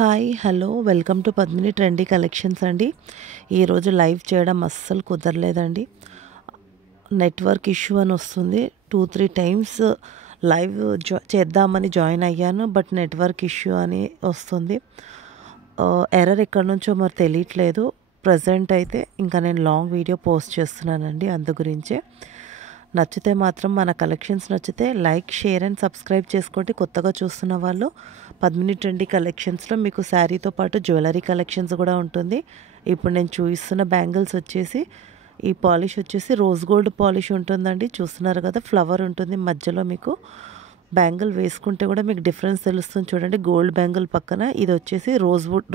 Hi hello welcome to Padmini trendy collections అండి. ఈరోజు live చేయడం అస్సలు కుదరలేదండి. నెట్వర్క్ ఇష్యూ అని వస్తుంది. 2-3 టైమ్స్ లైవ్ చేద్దామని జాయిన్ అయ్యాను, బట్ నెట్వర్క్ ఇష్యూ అని వస్తుంది. ఎర్రర్ ఎక్కడి నుంచో మరి తెలియట్లేదు. ప్రజెంట్ అయితే ఇంకా నేను లాంగ్ వీడియో పోస్ట్ చేస్తున్నానండి. అందు గురించే నచ్చితే మాత్రం మన కలెక్షన్స్ నచ్చితే లైక్, షేర్ అండ్ సబ్స్క్రైబ్ చేసుకోండి. కొత్తగా చూస్తున్న వాళ్ళు పద్మిని ట్రెండీ కలెక్షన్స్లో మీకు శారీతో పాటు జ్యువెలరీ కలెక్షన్స్ కూడా ఉంటుంది. ఇప్పుడు నేను చూపిస్తున్న బ్యాంగిల్స్ వచ్చేసి ఈ పాలిష్ వచ్చేసి రోజ్ గోల్డ్ పాలిష్ ఉంటుందండి. చూస్తున్నారు కదా, ఫ్లవర్ ఉంటుంది మధ్యలో. మీకు బ్యాంగిల్ వేసుకుంటే కూడా మీకు డిఫరెన్స్ తెలుస్తుంది. చూడండి, గోల్డ్ బ్యాంగిల్ పక్కన ఇది వచ్చేసి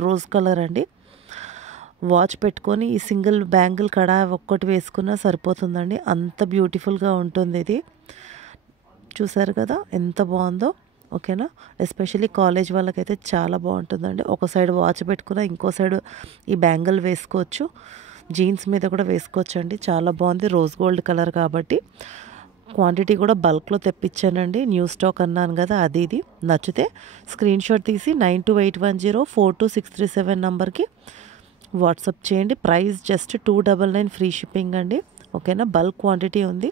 రోజ్ కలర్ అండి. వాచ్ పెట్టుకొని ఈ సింగిల్ బ్యాంగిల్ కడ ఒక్కటి వేసుకున్నా సరిపోతుందండి. అంత బ్యూటిఫుల్గా ఉంటుంది ఇది. చూసారు కదా ఎంత బాగుందో. ఓకేనా, ఎస్పెషల్లీ కాలేజ్ వాళ్ళకైతే చాలా బాగుంటుందండి. ఒక సైడ్ వాచ్ పెట్టుకున్న ఇంకో సైడ్ ఈ బ్యాంగిల్ వేసుకోవచ్చు. జీన్స్ మీద కూడా వేసుకోవచ్చు అండి. చాలా బాగుంది. రోజ్ గోల్డ్ కలర్ కాబట్టి క్వాంటిటీ కూడా బల్క్లో తెప్పించానండి. న్యూ స్టాక్ అన్నాను కదా, అది ఇది. నచ్చితే స్క్రీన్ షాట్ తీసి 9281042637 నంబర్కి వాట్సాప్ చేయండి. ప్రైస్ జస్ట్ 299 ఫ్రీ షిప్పింగ్ అండి. ఓకేనా, బల్క్ క్వాంటిటీ ఉంది.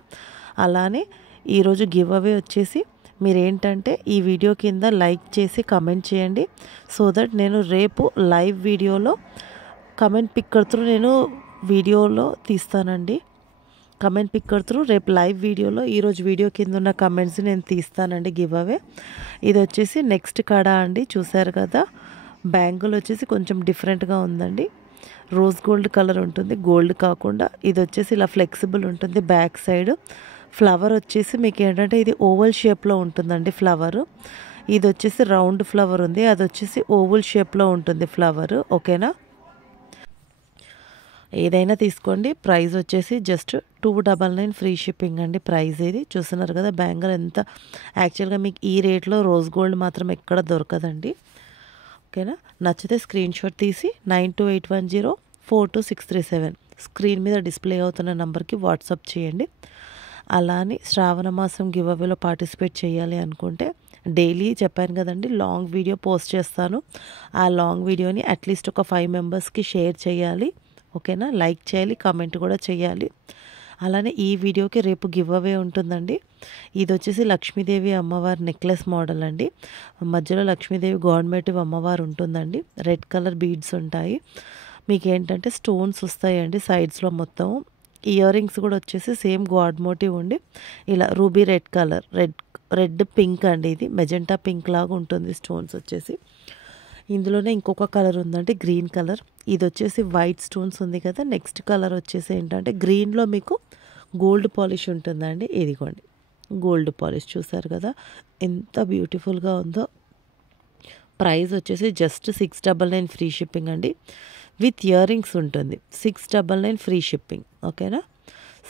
అలానే ఈరోజు గివ్ అవే వచ్చేసి మీరేంటంటే ఈ వీడియో కింద లైక్ చేసి కమెంట్ చేయండి. సో దట్ నేను రేపు లైవ్ వీడియోలో కమెంట్ పిక్కర్ త్రూ నేను వీడియోలో తీస్తానండి. కమెంట్ పిక్కర్ త్రూ రేపు లైవ్ వీడియోలో ఈరోజు వీడియో కింద ఉన్న కమెంట్స్ నేను తీస్తానండి. గివ్ అవే ఇది వచ్చేసి నెక్స్ట్ కడ అండి. చూసారు కదా, బ్యాంగిల్ వచ్చేసి కొంచెం డిఫరెంట్గా ఉందండి. రోజ్ గోల్డ్ కలర్ ఉంటుంది, గోల్డ్ కాకుండా. ఇది వచ్చేసి ఇలా ఫ్లెక్సిబుల్ ఉంటుంది. బ్యాక్ సైడ్ ఫ్లవర్ వచ్చేసి మీకు ఏంటంటే ఇది ఓవల్ షేప్లో ఉంటుందండి ఫ్లవర్. ఇది వచ్చేసి రౌండ్ ఫ్లవర్ ఉంది, అది వచ్చేసి ఓవల్ షేప్లో ఉంటుంది ఫ్లవర్. ఓకేనా, ఏదైనా తీసుకోండి. ప్రైస్ వచ్చేసి జస్ట్ 299 ఫ్రీ షిప్పింగ్ అండి. ప్రైస్ ఇది చూస్తున్నారు కదా, బ్యాంగిల్ ఎంత. యాక్చువల్గా మీకు ఈ రేట్లో రోజ్ గోల్డ్ మాత్రం ఎక్కడ దొరకదండి. ఓకేనా, నచ్చితే స్క్రీన్ షాట్ తీసి 9281042637 స్క్రీన్ మీద డిస్ప్లే అవుతున్న నెంబర్కి వాట్సాప్ చేయండి. అలానే శ్రావణ మాసం గివ్ అవేలో పార్టిసిపేట్ చేయాలి అనుకుంటే డైలీ చెప్పాను కదండి, లాంగ్ వీడియో పోస్ట్ చేస్తాను. ఆ లాంగ్ వీడియోని అట్లీస్ట్ ఒక 5 మెంబర్స్కి షేర్ చేయాలి. ఓకేనా, లైక్ చేయాలి, కామెంట్ కూడా చేయాలి. అలానే ఈ వీడియోకి రేపు గివ్ అవే ఉంటుందండి. ఇది వచ్చేసి లక్ష్మీదేవి అమ్మవారి నెక్లెస్ మోడల్ అండి. మధ్యలో లక్ష్మీదేవి గవర్నమెంటివ్ అమ్మవారు ఉంటుందండి. రెడ్ కలర్ బీడ్స్ ఉంటాయి. మీకు ఏంటంటే స్టోన్స్ వస్తాయండి సైడ్స్లో మొత్తం. ఇయర్ రింగ్స్ కూడా వచ్చేసి సేమ్ గాడ్ మోటివ్ ఉండి ఇలా ruby red colour, red pink అండి. ఇది మెజెంటా పింక్ లాగా ఉంటుంది స్టోన్స్ వచ్చేసి. ఇందులోనే ఇంకొక కలర్ ఉందండి, గ్రీన్ కలర్. ఇది వచ్చేసి వైట్ స్టోన్స్ ఉంది కదా. నెక్స్ట్ కలర్ వచ్చేసి ఏంటంటే గ్రీన్లో మీకు గోల్డ్ పాలిష్ ఉంటుందండి. ఇదిగోండి, గోల్డ్ పాలిష్. చూసారు కదా ఎంత బ్యూటిఫుల్గా ఉందో. ప్రైస్ వచ్చేసి జస్ట్ 699 ఫ్రీ షిప్పింగ్ అండి. విత్ ఇయర్ రింగ్స్ ఉంటుంది. 699 ఫ్రీ షిప్పింగ్. ఓకేనా,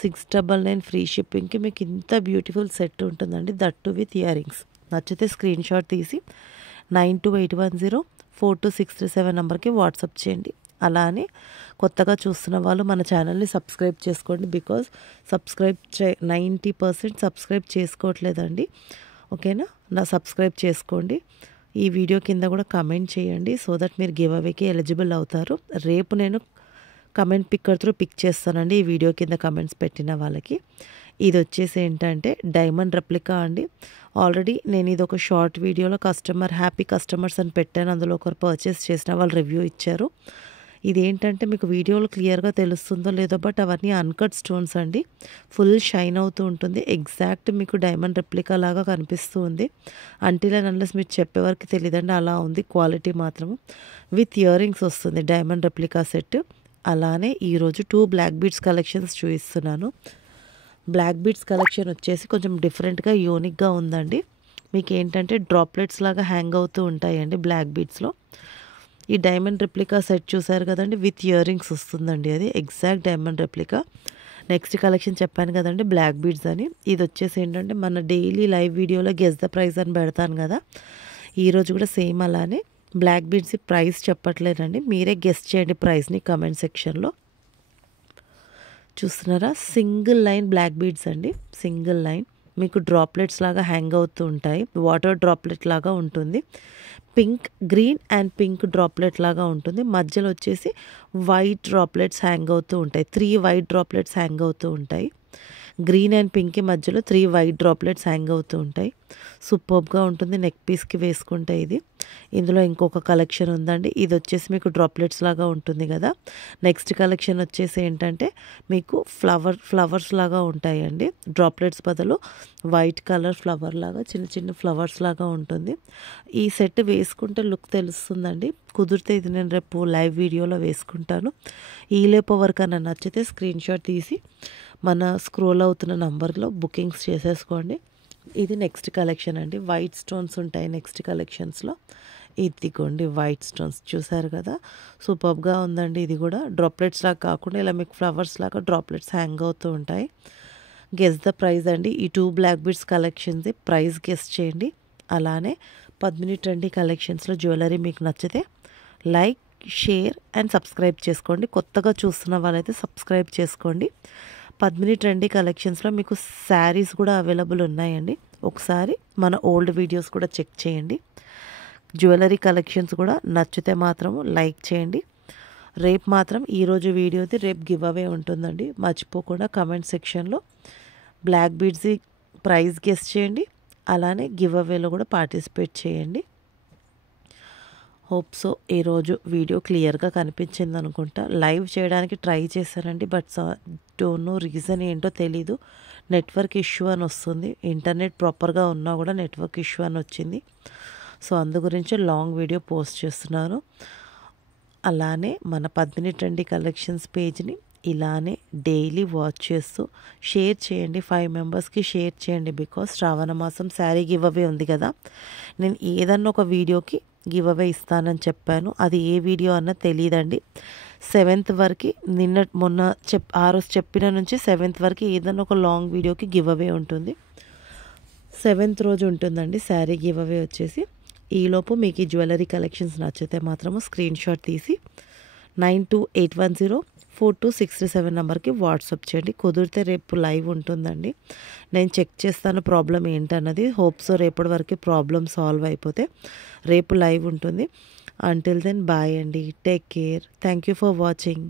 699 ఫ్రీ షిప్పింగ్కి మీకు ఇంత బ్యూటిఫుల్ సెట్ ఉంటుందండి, దట్టు విత్ ఇయర్ రింగ్స్. నచ్చితే స్క్రీన్ షాట్ తీసి 9281042637 నెంబర్కి వాట్సాప్ చేయండి. అలానే కొత్తగా చూస్తున్న వాళ్ళు మన ఛానల్ని సబ్స్క్రైబ్ చేసుకోండి. బికాజ్ 90% సబ్స్క్రైబ్ చేసుకోవట్లేదండి. ఓకేనా, సబ్స్క్రైబ్ చేసుకోండి. ఈ వీడియో కింద కూడా కమెంట్ చేయండి. సో దట్ మీరు గివ్ అవేకి ఎలిజిబుల్ అవుతారు. రేపు నేను కమెంట్ పిక్కర్ త్రూ పిక్ చేస్తానండి ఈ వీడియో కింద కమెంట్స్ పెట్టిన వాళ్ళకి. ఇది వచ్చేసి ఏంటంటే డైమండ్ రెప్లికా అండి. ఆల్రెడీ నేను ఇది ఒక షార్ట్ వీడియోలో హ్యాపీ కస్టమర్స్ అని పెట్టాను. అందులో ఒకరు పర్చేస్ చేసిన వాళ్ళు రివ్యూ ఇచ్చారు. ఇది ఏంటంటే మీకు వీడియోలో క్లియర్గా తెలుస్తుందో లేదో, బట్ అవన్నీ అన్కట్ స్టోన్స్ అండి. ఫుల్ షైన్ అవుతూ ఉంటుంది. ఎగ్జాక్ట్ మీకు డైమండ్ రెప్లికా లాగా కనిపిస్తూ ఉంది. అంటిల్ అండ్ అన్లెస్ మీరు చెప్పేవారికి తెలియదండి, అలా ఉంది క్వాలిటీ మాత్రం. విత్ ఇయర్ రింగ్స్ వస్తుంది డైమండ్ రెప్లికా సెట్. అలానే ఈరోజు 2 బ్లాక్ బీడ్స్ కలెక్షన్స్ చూపిస్తున్నాను. బ్లాక్ బీడ్స్ కలెక్షన్ వచ్చేసి కొంచెం డిఫరెంట్గా యూనిక్గా ఉందండి. మీకు ఏంటంటే డ్రాప్లెట్స్ లాగా హ్యాంగ్ అవుతూ ఉంటాయండి బ్లాక్ బీడ్స్లో. ఈ డైమండ్ రెప్లికా సెట్ చూసారు కదండి, విత్ ఇయర్ రింగ్స్ వస్తుందండి. అది exact diamond replica. Next collection చెప్పాను కదండి, బ్లాక్ బీడ్స్ అని. ఇది వచ్చేసి ఏంటంటే మన డైలీ లైవ్ వీడియోలో గెస్ ద ప్రైస్ అని పెడతాను కదా, ఈరోజు కూడా సేమ్ అలానే బ్లాక్ బీడ్స్ ప్రైస్ చెప్పట్లేదండి, మీరే గెస్ చేయండి ప్రైస్ని కమెంట్ సెక్షన్లో. చూస్తున్నారా, సింగిల్ లైన్ బ్లాక్ బీడ్స్ అండి. సింగిల్ లైన్ మీకు డ్రాప్లెట్స్ లాగా హ్యాంగ్ అవుతూ ఉంటాయి, వాటర్ డ్రాప్లెట్ లాగా ఉంటుంది. Pink, green and pink droplet లాగా ఉంటుంది. మధ్యలో వచ్చేసి వైట్ డ్రాప్లెట్స్ హ్యాంగ్ అవుతూ ఉంటాయి. 3 వైట్ డ్రాప్లెట్స్ హ్యాంగ్ అవుతూ ఉంటాయి. గ్రీన్ అండ్ పింక్కి మధ్యలో 3 వైట్ డ్రాప్లెట్స్ హ్యాంగ్ అవుతూ ఉంటాయి. సూపర్బ్గా ఉంటుంది నెక్ పీస్కి వేసుకుంటే ఇది. ఇందులో ఇంకొక కలెక్షన్ ఉందండి. ఇది వచ్చేసి మీకు డ్రాప్లెట్స్ లాగా ఉంటుంది కదా. నెక్స్ట్ కలెక్షన్ వచ్చేసి ఏంటంటే మీకు ఫ్లవర్స్ లాగా ఉంటాయండి. డ్రాప్లెట్స్ బదులు వైట్ కలర్ ఫ్లవర్ లాగా చిన్న చిన్న ఫ్లవర్స్ లాగా ఉంటుంది. ఈ సెట్ వేసుకుంటే లుక్ తెలుస్తుందండి. కుదిరితే ఇది నేను రేపు లైవ్ వీడియోలో వేసుకుంటాను. ఈలోపు ఎవరికైనా నచ్చితే స్క్రీన్ షాట్ తీసి మన స్క్రోల్ అవుతున్న నంబర్లో బుకింగ్స్ చేసేసుకోండి. ఇది నెక్స్ట్ కలెక్షన్ అండి. వైట్ స్టోన్స్ ఉంటాయి నెక్స్ట్ కలెక్షన్స్లో. ఇదిగోండి వైట్ స్టోన్స్ చూసారు కదా, సూపర్గా ఉందండి. ఇది కూడా డ్రాప్లెట్స్ లాగా కాకుండా ఇలా మీకు ఫ్లవర్స్ లాగా డ్రాప్లెట్స్ హ్యాంగ్ అవుతూ ఉంటాయి. గెస్ ద ప్రైస్ అండి. ఈ 2 black beads collections price guess చేయండి. అలానే పద్మిని ట్రెండీ కలెక్షన్స్లో జ్యువెలరీ మీకు నచ్చితే లైక్, షేర్ అండ్ సబ్స్క్రైబ్ చేసుకోండి. కొత్తగా చూస్తున్న వాళ్ళైతే సబ్స్క్రైబ్ చేసుకోండి. పద్మిని ట్రెండీ కలెక్షన్స్లో మీకు శారీస్ కూడా అవైలబుల్ ఉన్నాయండి. ఒకసారి మన ఓల్డ్ వీడియోస్ కూడా చెక్ చేయండి. జ్యువెలరీ కలెక్షన్స్ కూడా నచ్చితే మాత్రము లైక్ చేయండి. రేపు మాత్రం ఈరోజు వీడియోది రేపు గివ్ అవే ఉంటుందండి. మర్చిపోకుండా కమెంట్ సెక్షన్లో బ్లాక్ బీడ్స్ ప్రైస్ గెస్ చేయండి. అలానే గివ్ అవేలో కూడా పార్టిసిపేట్ చేయండి. హోప్ సో ఈరోజు వీడియో క్లియర్గా కనిపించింది అనుకుంటా. లైవ్ చేయడానికి ట్రై చేశానండి, బట్ డోంట్ నో రీజన్ ఏంటో తెలీదు. నెట్వర్క్ ఇష్యూ అని వస్తుంది. ఇంటర్నెట్ ప్రాపర్గా ఉన్నా కూడా నెట్వర్క్ ఇష్యూ అని వచ్చింది. సో అందు గురించి లాంగ్ వీడియో పోస్ట్ చేస్తున్నాను. అలానే మన పద్మిని ట్రెండీ కలెక్షన్స్ పేజ్ని ఇలానే డైలీ వాచ్ చేస్తూ షేర్ చేయండి. 5 మెంబర్స్కి షేర్ చేయండి. బికాస్ శ్రావణ మాసం శారీ గివ్ అవే ఉంది కదా. నేను ఏదన్నా ఒక వీడియోకి గివ్ అవే ఇస్తానని చెప్పాను. అది ఏ వీడియో అన్న తెలియదండి. 7th వరకు మొన్న ఆ రోజు చెప్పిన నుంచి 7th వరకు ఏదన్నా ఒక లాంగ్ వీడియోకి గివ్ అవే ఉంటుంది. 7th రోజు ఉంటుందండి శారీ గివ్ అవే వచ్చేసి. ఈలోపు మీకు ఈ జ్యువెలరీ కలెక్షన్స్ నచ్చితే మాత్రము స్క్రీన్ షాట్ తీసి 9281042637 నెంబర్కి వాట్సాప్ చేయండి. కుదిరితే రేపు లైవ్ ఉంటుందండి. నేను చెక్ చేస్తాను ప్రాబ్లం ఏంటన్నది. హోప్స్ రేపటి వరకు ప్రాబ్లం సాల్వ్ అయిపోతే రేపు లైవ్ ఉంటుంది. అంటిల్ దెన్ బాయ్ అండి. Take care. Thank you for watching.